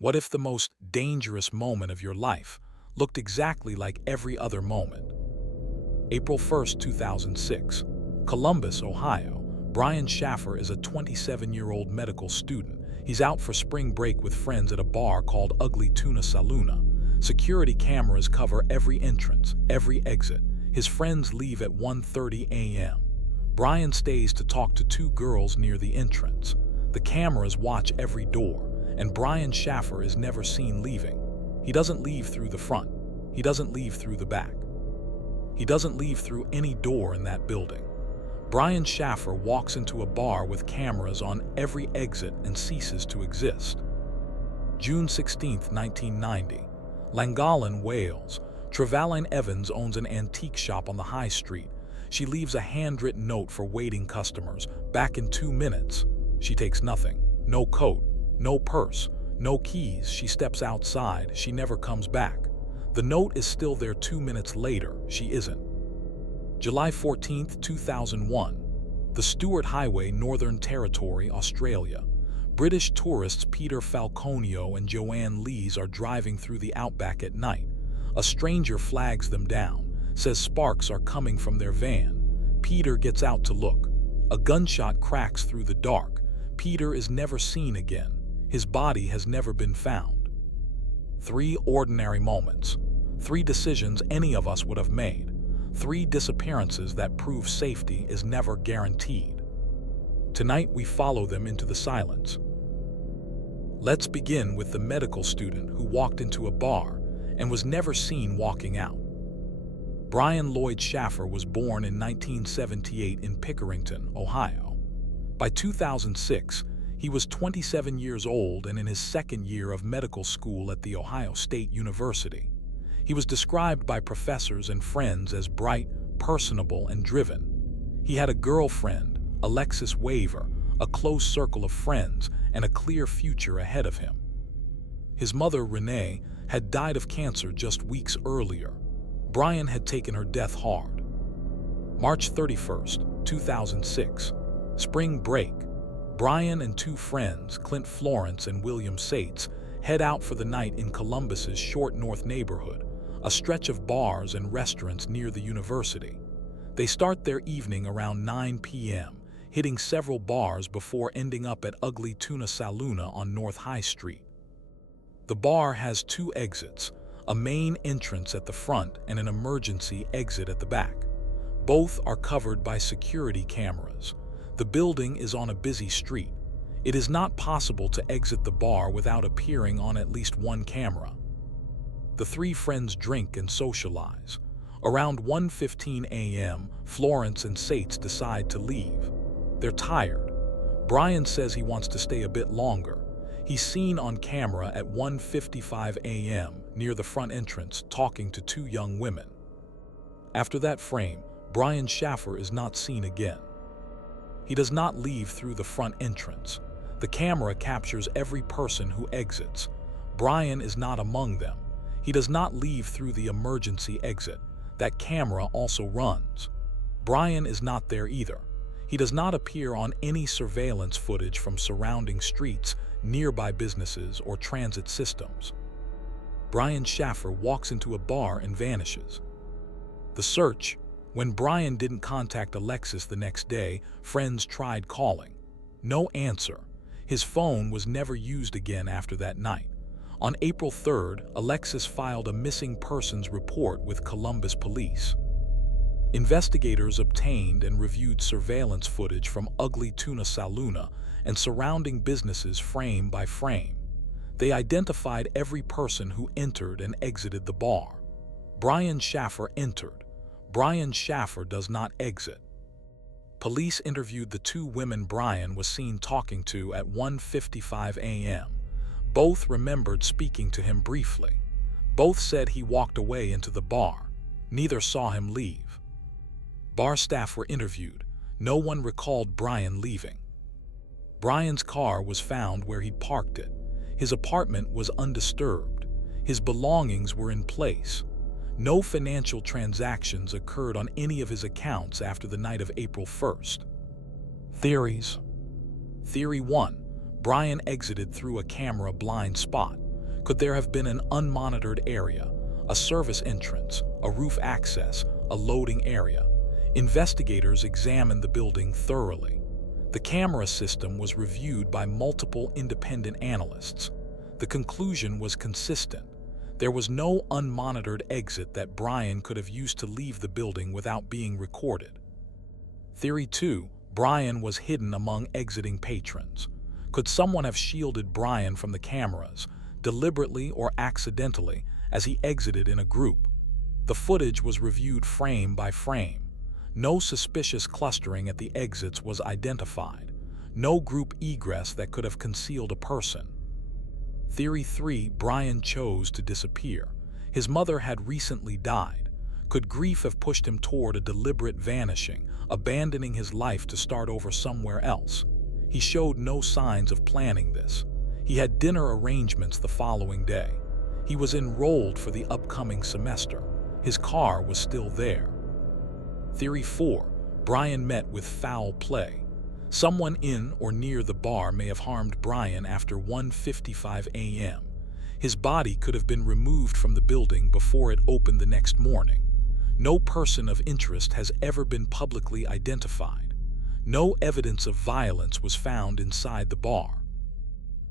What if the most dangerous moment of your life looked exactly like every other moment? April 1st, 2006. Columbus, Ohio. Brian Shaffer is a 27-year-old medical student. He's out for spring break with friends at a bar called Tuna Saloona. Security cameras cover every entrance, every exit. His friends leave at 1:30 a.m. Brian stays to talk to two girls near the entrance. The cameras watch every door, and Brian Shaffer is never seen leaving. He doesn't leave through the front. He doesn't leave through the back. He doesn't leave through any door in that building. Brian Shaffer walks into a bar with cameras on every exit and ceases to exist. June 16, 1990. Llangollen, Wales. Trevaline Evans owns an antique shop on the high street. She leaves a handwritten note for waiting customers. Back in 2 minutes. She takes nothing. No coat, no purse, no keys. She steps outside. She never comes back. The note is still there 2 minutes later. She isn't. July 14, 2001. The Stuart Highway, Northern Territory, Australia. British tourists Peter Falconio and Joanne Lees are driving through the outback at night. A stranger flags them down, says sparks are coming from their van. Peter gets out to look. A gunshot cracks through the dark. Peter is never seen again. His body has never been found. 3 ordinary moments. 3 decisions any of us would have made. 3 disappearances that prove safety is never guaranteed. Tonight we follow them into the silence. Let's begin with the medical student who walked into a bar and was never seen walking out. Brian Lloyd Shaffer was born in 1978 in Pickerington, Ohio. By 2006, he was 27 years old and in his 2nd year of medical school at The Ohio State University. He was described by professors and friends as bright, personable, and driven. He had a girlfriend, Alexis Waver, a close circle of friends, and a clear future ahead of him. His mother, Renee, had died of cancer just weeks earlier. Brian had taken her death hard. March 31st, 2006. Spring break. Brian and 2 friends, Clint Florence and William Sates, head out for the night in Columbus's Short North neighborhood, a stretch of bars and restaurants near the university. They start their evening around 9 p.m., hitting several bars before ending up at Tuna Saloona on North High Street. The bar has 2 exits, a main entrance at the front and an emergency exit at the back. Both are covered by security cameras. The building is on a busy street. It is not possible to exit the bar without appearing on at least 1 camera. The 3 friends drink and socialize. Around 1:15 a.m., Florence and Sates decide to leave. They're tired. Brian says he wants to stay a bit longer. He's seen on camera at 1:55 a.m. near the front entrance talking to 2 young women. After that frame, Brian Shaffer is not seen again. He does not leave through the front entrance. The camera captures every person who exits. Brian is not among them. He does not leave through the emergency exit. That camera also runs. Brian is not there either. He does not appear on any surveillance footage from surrounding streets, nearby businesses, or transit systems. Brian Shaffer walks into a bar and vanishes. The search. When Brian didn't contact Alexis the next day, friends tried calling. No answer. His phone was never used again after that night. On April 3rd, Alexis filed a missing persons report with Columbus police. Investigators obtained and reviewed surveillance footage from Tuna Saloona and surrounding businesses frame by frame. They identified every person who entered and exited the bar. Brian Shaffer entered. Brian Shaffer does not exit. Police interviewed the 2 women Brian was seen talking to at 1:55 a.m. Both remembered speaking to him briefly. Both said he walked away into the bar. Neither saw him leave. Bar staff were interviewed. No one recalled Brian leaving. Brian's car was found where he'd parked it. His apartment was undisturbed. His belongings were in place. No financial transactions occurred on any of his accounts after the night of April 1st. Theories. Theory 1. Brian exited through a camera blind spot. Could there have been an unmonitored area, a service entrance, a roof access, a loading area? Investigators examined the building thoroughly. The camera system was reviewed by multiple independent analysts. The conclusion was consistent. There was no unmonitored exit that Brian could have used to leave the building without being recorded. Theory 2. Brian was hidden among exiting patrons. Could someone have shielded Brian from the cameras, deliberately or accidentally, as he exited in a group? The footage was reviewed frame by frame. No suspicious clustering at the exits was identified. No group egress that could have concealed a person. Theory 3. Brian chose to disappear. His mother had recently died. Could grief have pushed him toward a deliberate vanishing, abandoning his life to start over somewhere else? He showed no signs of planning this. He had dinner arrangements the following day. He was enrolled for the upcoming semester. His car was still there. Theory 4. Brian met with foul play. Someone in or near the bar may have harmed Brian after 1:55 a.m. His body could have been removed from the building before it opened the next morning. No person of interest has ever been publicly identified. No evidence of violence was found inside the bar.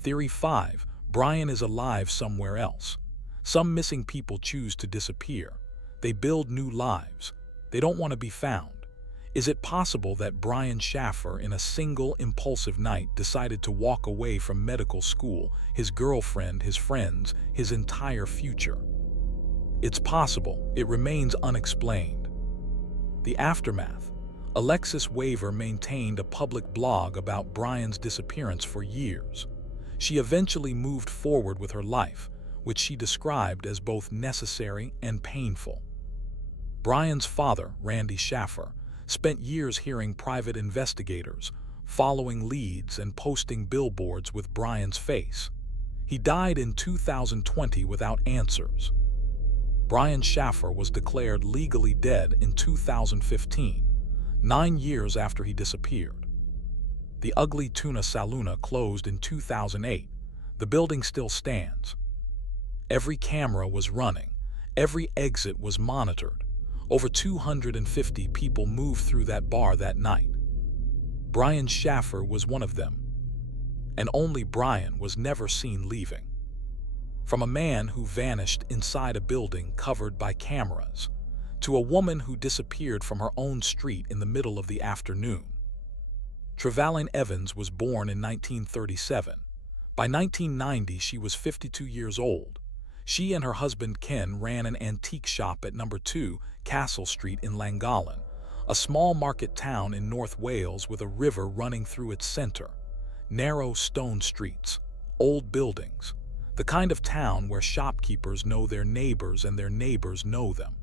Theory 5. Brian is alive somewhere else. Some missing people choose to disappear. They build new lives. They don't want to be found. Is it possible that Brian Shaffer, in a single impulsive night, decided to walk away from medical school, his girlfriend, his friends, his entire future? It's possible. It remains unexplained. The aftermath. Alexis Waver maintained a public blog about Brian's disappearance for years. She eventually moved forward with her life, which she described as both necessary and painful. Brian's father, Randy Shaffer, spent years hearing private investigators, following leads and posting billboards with Brian's face. He died in 2020 without answers. Brian Shaffer was declared legally dead in 2015, 9 years after he disappeared. The ugly Tuna Saloona closed in 2008. The building still stands. Every camera was running. Every exit was monitored. Over 250 people moved through that bar that night. Brian Shaffer was one of them. And only Brian was never seen leaving. From a man who vanished inside a building covered by cameras, to a woman who disappeared from her own street in the middle of the afternoon. Trevaline Evans was born in 1937. By 1990, she was 52 years old. She and her husband Ken ran an antique shop at number 2 Castle Street in Llangollen, a small market town in North Wales with a river running through its center. Narrow stone streets, old buildings, the kind of town where shopkeepers know their neighbors and their neighbors know them.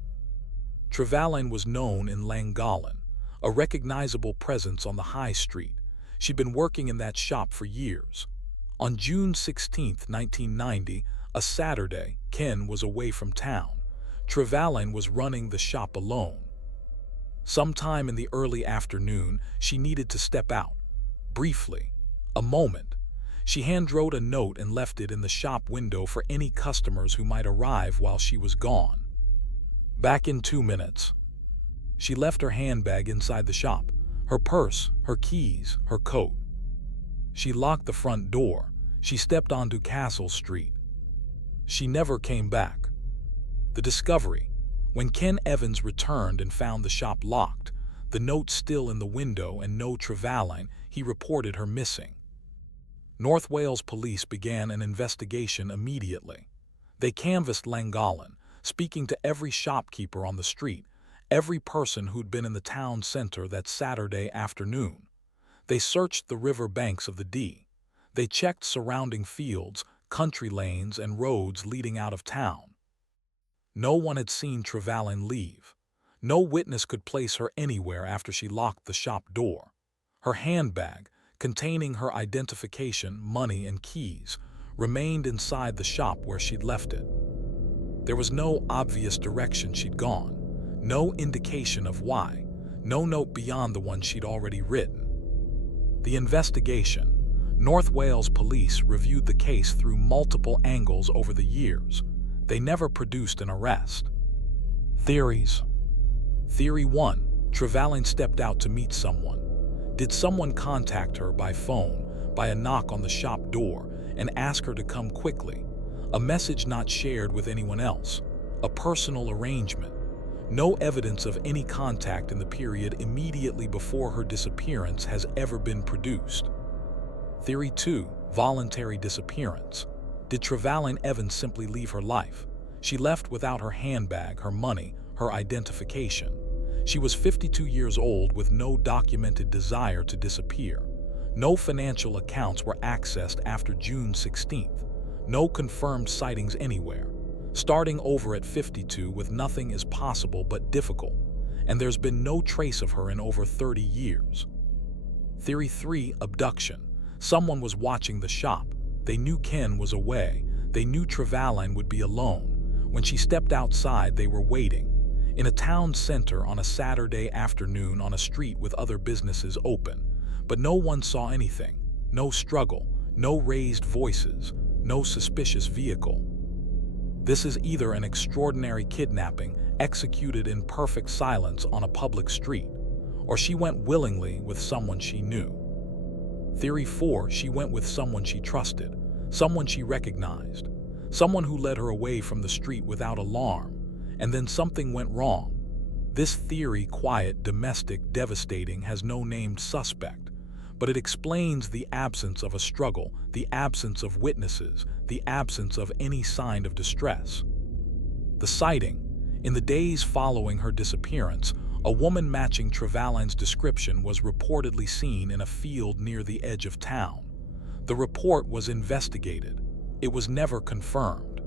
Trevaline was known in Llangollen, a recognizable presence on the high street. She'd been working in that shop for years. On June 16, 1990, a Saturday, Ken was away from town. Trevaline was running the shop alone. Sometime in the early afternoon, she needed to step out. Briefly. A moment. She hand-wrote a note and left it in the shop window for any customers who might arrive while she was gone. Back in 2 minutes. She left her handbag inside the shop, her purse, her keys, her coat. She locked the front door. She stepped onto Castle Street. She never came back. The discovery. When Ken Evans returned and found the shop locked, the note still in the window and no Trevaline, he reported her missing. North Wales police began an investigation immediately. They canvassed Llangollen, speaking to every shopkeeper on the street, every person who'd been in the town center that Saturday afternoon. They searched the river banks of the Dee. They checked surrounding fields, country lanes, and roads leading out of town. No one had seen Trevaline leave. No witness could place her anywhere after she locked the shop door. Her handbag, containing her identification, money, and keys, remained inside the shop where she'd left it. There was no obvious direction she'd gone, no indication of why, no note beyond the one she'd already written. The investigation. North Wales police reviewed the case through multiple angles over the years. They never produced an arrest. Theories. Theory 1. Trevaline stepped out to meet someone. Did someone contact her by phone, by a knock on the shop door, and ask her to come quickly? A message not shared with anyone else. A personal arrangement. No evidence of any contact in the period immediately before her disappearance has ever been produced. Theory 2. Voluntary disappearance. Did Trevaline Evans simply leave her life? She left without her handbag, her money, her identification. She was 52 years old with no documented desire to disappear. No financial accounts were accessed after June 16th. No confirmed sightings anywhere. Starting over at 52 with nothing is possible but difficult, and there's been no trace of her in over 30 years. Theory 3. Abduction. Someone was watching the shop. They knew Ken was away. They knew Trevaline would be alone. When she stepped outside, they were waiting. In a town center on a Saturday afternoon on a street with other businesses open. But no one saw anything. No struggle. No raised voices. No suspicious vehicle. This is either an extraordinary kidnapping executed in perfect silence on a public street, or she went willingly with someone she knew. Theory 4. She went with someone she trusted, someone she recognized, someone who led her away from the street without alarm, and then something went wrong. This theory, quiet, domestic, devastating, has no named suspect, but it explains the absence of a struggle, the absence of witnesses, the absence of any sign of distress. The sighting. In the days following her disappearance, a woman matching Trevaline's description was reportedly seen in a field near the edge of town. The report was investigated. It was never confirmed.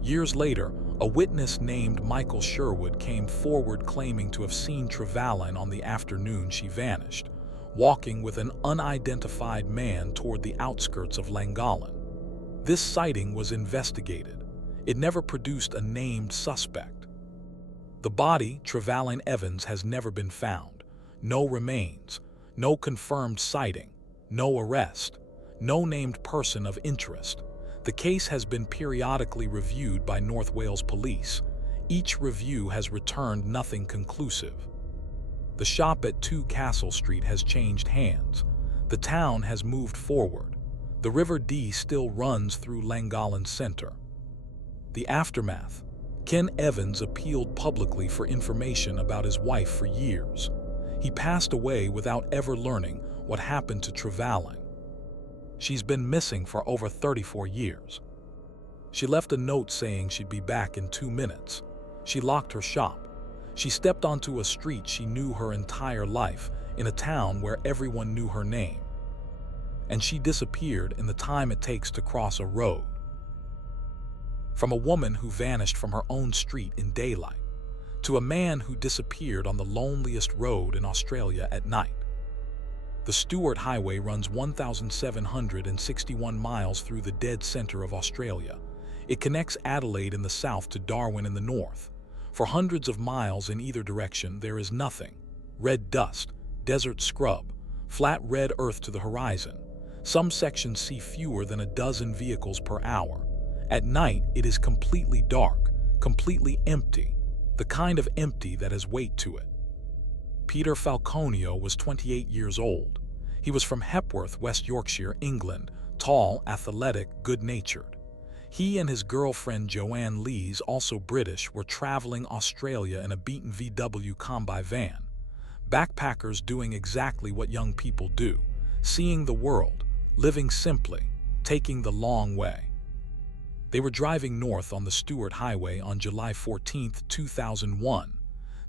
Years later, a witness named Michael Sherwood came forward claiming to have seen Trevaline on the afternoon she vanished, walking with an unidentified man toward the outskirts of Llangollen. This sighting was investigated. It never produced a named suspect. The body, Trevaline Evans, has never been found. No remains, no confirmed sighting, no arrest, no named person of interest. The case has been periodically reviewed by North Wales Police. Each review has returned nothing conclusive. The shop at 2 Castle Street has changed hands. The town has moved forward. The River Dee still runs through Llangollen Center. The aftermath. Ken Evans appealed publicly for information about his wife for years. He passed away without ever learning what happened to Trevaline. She's been missing for over 34 years. She left a note saying she'd be back in 2 minutes. She locked her shop. She stepped onto a street she knew her entire life, in a town where everyone knew her name. And she disappeared in the time it takes to cross a road. From a woman who vanished from her own street in daylight, to a man who disappeared on the loneliest road in Australia at night. The Stuart Highway runs 1,761 miles through the dead center of Australia. It connects Adelaide in the south to Darwin in the north. For hundreds of miles in either direction, there is nothing. Red dust, desert scrub, flat red earth to the horizon. Some sections see fewer than a dozen vehicles per hour. At night, it is completely dark, completely empty, the kind of empty that has weight to it. Peter Falconio was 28 years old. He was from Hepworth, West Yorkshire, England, tall, athletic, good-natured. He and his girlfriend Joanne Lees, also British, were traveling Australia in a beaten VW combi van. Backpackers doing exactly what young people do, seeing the world, living simply, taking the long way. They were driving north on the Stuart Highway on July 14, 2001.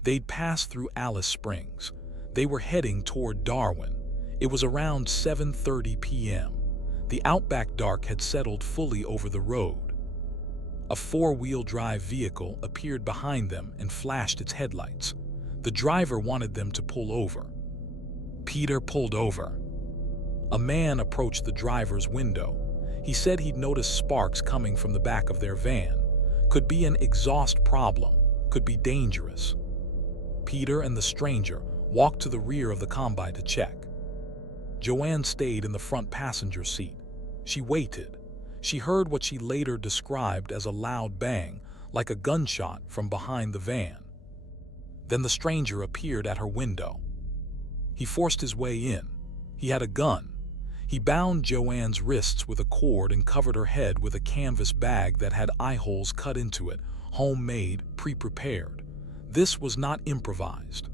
They'd passed through Alice Springs. They were heading toward Darwin. It was around 7:30 p.m. The outback dark had settled fully over the road. A 4-wheel drive vehicle appeared behind them and flashed its headlights. The driver wanted them to pull over. Peter pulled over. A man approached the driver's window. He said he'd noticed sparks coming from the back of their van. Could be an exhaust problem, could be dangerous. Peter and the stranger walked to the rear of the combi to check. Joanne stayed in the front passenger seat. She waited. She heard what she later described as a loud bang, like a gunshot from behind the van. Then the stranger appeared at her window. He forced his way in. He had a gun. He bound Joanne's wrists with a cord and covered her head with a canvas bag that had eye holes cut into it, homemade, pre-prepared. This was not improvised.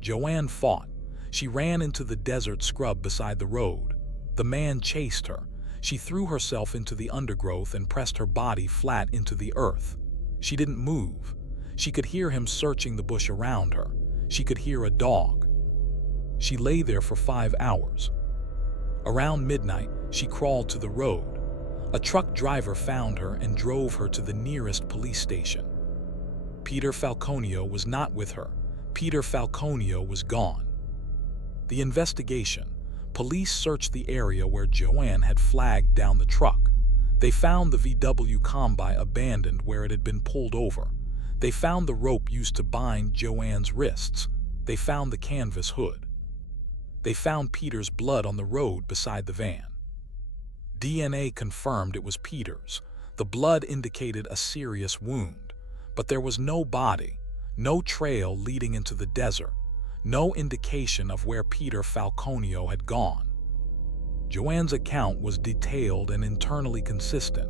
Joanne fought. She ran into the desert scrub beside the road. The man chased her. She threw herself into the undergrowth and pressed her body flat into the earth. She didn't move. She could hear him searching the bush around her. She could hear a dog. She lay there for 5 hours. Around midnight, she crawled to the road. A truck driver found her and drove her to the nearest police station. Peter Falconio was not with her. Peter Falconio was gone. The investigation. Police searched the area where Joanne had flagged down the truck. They found the VW Combi abandoned where it had been pulled over. They found the rope used to bind Joanne's wrists. They found the canvas hood. They found Peter's blood on the road beside the van. DNA confirmed it was Peter's. The blood indicated a serious wound, but there was no body, no trail leading into the desert, no indication of where Peter Falconio had gone. Joanne's account was detailed and internally consistent.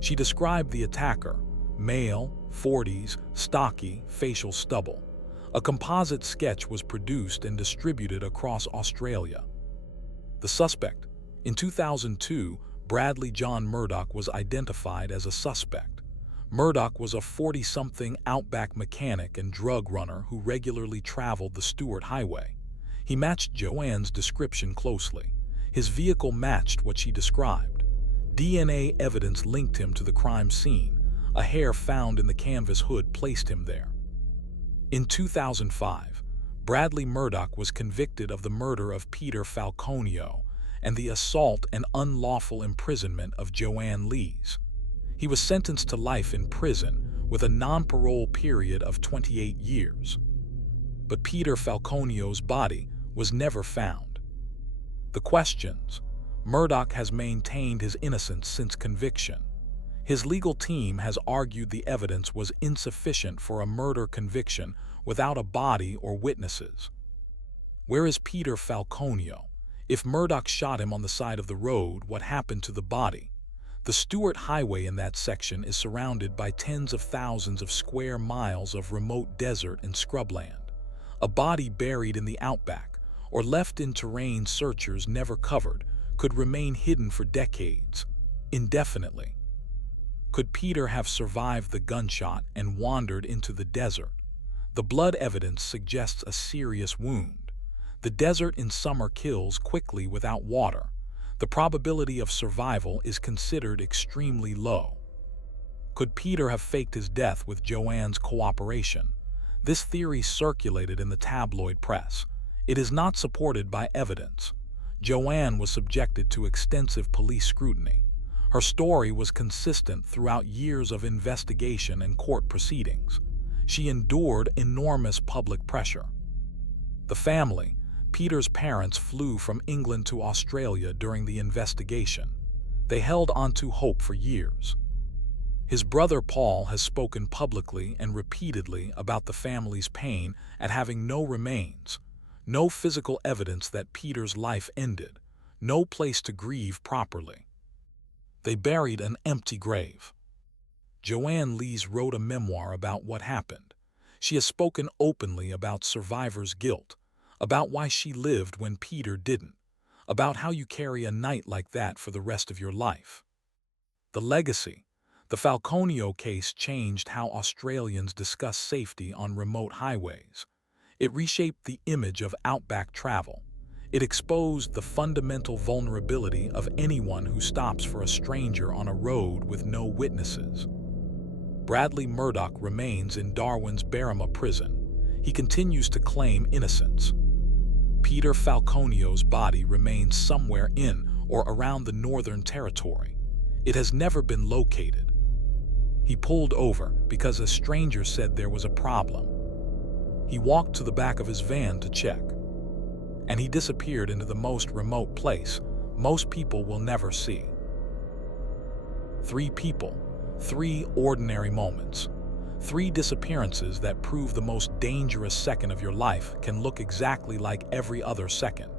She described the attacker: male, 40s, stocky, facial stubble. A composite sketch was produced and distributed across Australia. The suspect. In 2002, Bradley John Murdoch was identified as a suspect. Murdoch was a 40-something outback mechanic and drug runner who regularly traveled the Stuart Highway. He matched Joanne's description closely. His vehicle matched what she described. DNA evidence linked him to the crime scene. A hair found in the canvas hood placed him there. In 2005, Bradley Murdoch was convicted of the murder of Peter Falconio and the assault and unlawful imprisonment of Joanne Lees. He was sentenced to life in prison with a non-parole period of 28 years. But Peter Falconio's body was never found. The questions. Murdoch has maintained his innocence since conviction. His legal team has argued the evidence was insufficient for a murder conviction without a body or witnesses. Where is Peter Falconio? If Murdoch shot him on the side of the road, what happened to the body? The Stuart Highway in that section is surrounded by tens of thousands of square miles of remote desert and scrubland. A body buried in the outback or left in terrain searchers never covered could remain hidden for decades, indefinitely. Could Peter have survived the gunshot and wandered into the desert? The blood evidence suggests a serious wound. The desert in summer kills quickly without water. The probability of survival is considered extremely low. Could Peter have faked his death with Joanne's cooperation? This theory circulated in the tabloid press. It is not supported by evidence. Joanne was subjected to extensive police scrutiny. Her story was consistent throughout years of investigation and court proceedings. She endured enormous public pressure. The family. Peter's parents flew from England to Australia during the investigation. They held on to hope for years. His brother Paul has spoken publicly and repeatedly about the family's pain at having no remains, no physical evidence that Peter's life ended, no place to grieve properly. They buried an empty grave. Joanne Lees wrote a memoir about what happened. She has spoken openly about survivor's guilt, about why she lived when Peter didn't, about how you carry a night like that for the rest of your life. The legacy. The Falconio case changed how Australians discuss safety on remote highways. It reshaped the image of outback travel. It exposed the fundamental vulnerability of anyone who stops for a stranger on a road with no witnesses. Bradley Murdoch remains in Darwin's Berrima prison. He continues to claim innocence. Peter Falconio's body remains somewhere in or around the Northern Territory. It has never been located. He pulled over because a stranger said there was a problem. He walked to the back of his van to check. and he disappeared into the most remote place most people will never see. 3 people, 3 ordinary moments. 3 disappearances that prove the most dangerous second of your life can look exactly like every other second.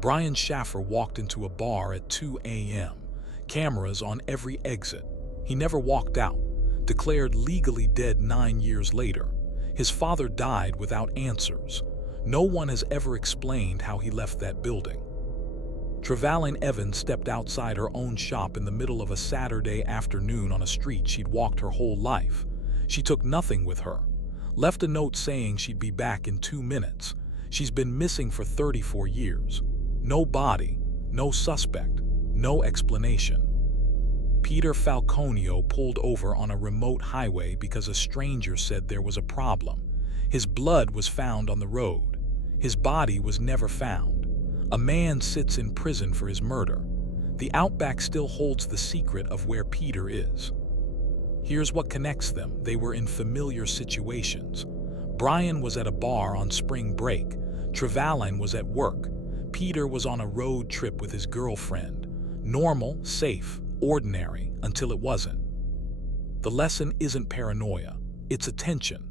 Brian Shaffer walked into a bar at 2 a.m., cameras on every exit. He never walked out, declared legally dead 9 years later. His father died without answers. No one has ever explained how he left that building. Trevaline Evans stepped outside her own shop in the middle of a Saturday afternoon on a street she'd walked her whole life. She took nothing with her, left a note saying she'd be back in 2 minutes. She's been missing for 34 years. No body, no suspect, no explanation. Peter Falconio pulled over on a remote highway because a stranger said there was a problem. His blood was found on the road. His body was never found. A man sits in prison for his murder. The Outback still holds the secret of where Peter is. Here's what connects them. They were in familiar situations. Brian was at a bar on spring break. Trevaline was at work. Peter was on a road trip with his girlfriend. Normal, safe, ordinary, until it wasn't. The lesson isn't paranoia, it's attention.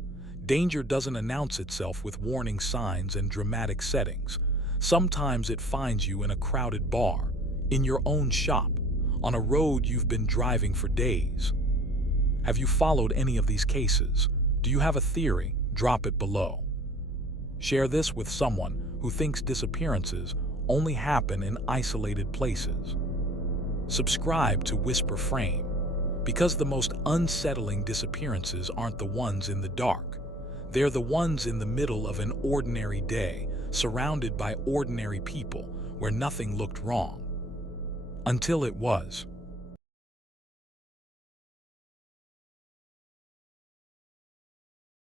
Danger doesn't announce itself with warning signs and dramatic settings. Sometimes it finds you in a crowded bar, in your own shop, on a road you've been driving for days. Have you followed any of these cases? Do you have a theory? Drop it below. Share this with someone who thinks disappearances only happen in isolated places. Subscribe to WhisprFrame, because the most unsettling disappearances aren't the ones in the dark. They're the ones in the middle of an ordinary day, surrounded by ordinary people, where nothing looked wrong. Until it was.